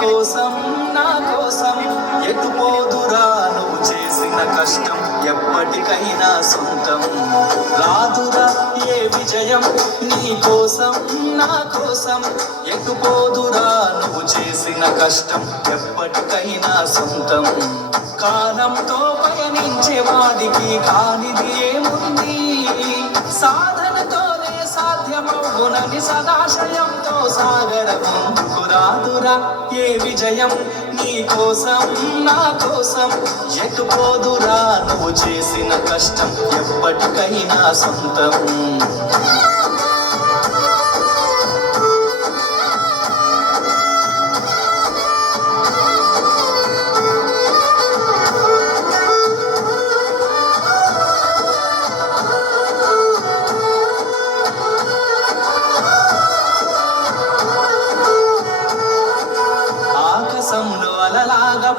కోసం నా కోసం ఎటుపోదురా నువ్వు చేసిన కష్టం ఎప్పటికైనా సొంతం. రాదురా ఏ విజయం నీ కోసం నా కోసం ఎటుపోదురా నువ్వు చేసిన కష్టం ఎప్పటికైనా సొంతం. కాలంతో పయనించే వాడికి కానిది ఏముంది, సాధనతోనే సాధ్యమవునని సదాశయంతో సాగర ముందుకు రాదురా ఏ విజయం నీ కోసం నా కోసం ఎటుపోదురా నువ్వు చేసిన కష్టం ఎప్పటికైనా సొంతం.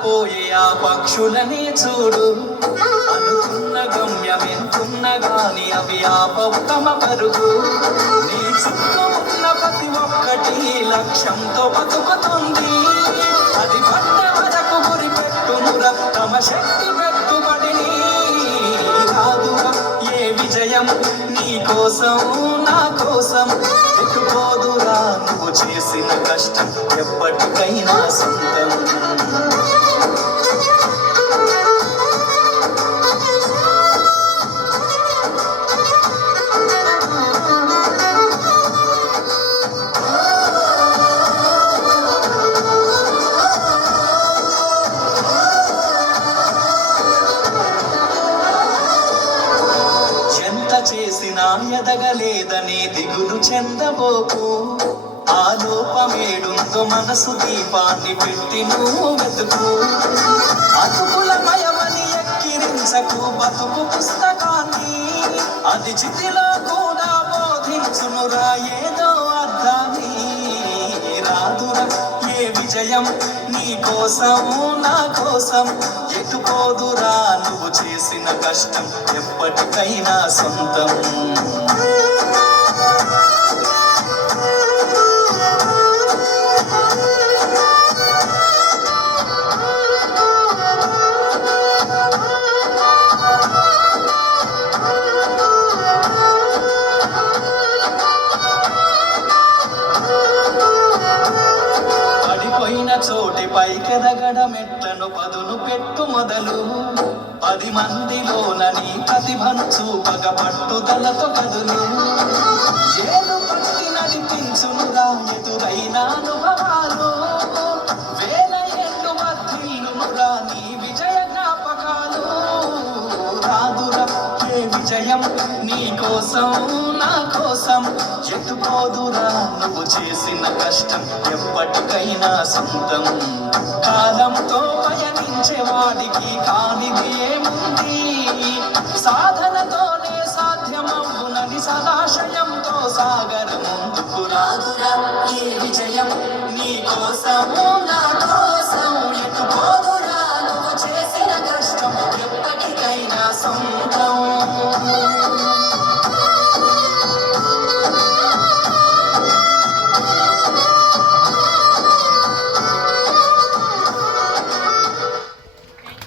పోయే ఆ పక్షులని చూడు, అనుకున్న గమ్యం ఎంతున్న గాని అవి ఆపవు తమ పరుగు. నీ చుట్టూ ఉన్న ప్రతి ఒక్కటి లక్ష్యంతో బతుకుతుంది, అది పట్ట వరకు గురి పెట్టునురా తమ శక్తి పెట్టుబడిని. రాదురా ఏ విజయం నీ కోసం నా కోసం ఎటుపోదురా నువ్వు చేసిన కష్టం ఎప్పటికైనా సొంతం. చేసినా ఎదగలేదని దిగులు చెందబోకు, ఆ లోపమేడుందో మనసు దీపాన్ని పెట్టి నువ్వు వెతుకు. అతుకులమయమని ఎక్కిరించకు బతుకు పుస్తకాన్ని, అది చితిలో కూడా బోధించునురా ఏదో అర్థాన్ని. రాదురా ఏ విజయం నీ కోసం నా కోసం ఎటుపోదురా నువ్వు చేసిన కష్టం ఎప్పటికైనా సొంతం. చోటి పైకెదగడ మెట్లను పదును పెట్టు మొదలు, 10 మందిలోనని ప్రతిభను చూపగ పట్టుదలతో కదులు. ఏలు పట్టి నడిపించునురా ఎదురైన అనుభవాలు, వేల ఏళ్ళు వర్ధిల్లునురా నీ విజయ జ్ఞాపకాలు. రాదురా ఏ విజయం నీ కోసం నా కోసం ఎటుపోదురా నువ్వు చేసిన కష్టం ఎప్పటికైనా సొంతం. కాలంతో పయనించే వాడికి కానిది ఏముంది, సాధనతోనే సాధ్యమవునని సదాశయంతో సాగర ముందుకు రాదురా ఏ విజయం నీ కోసం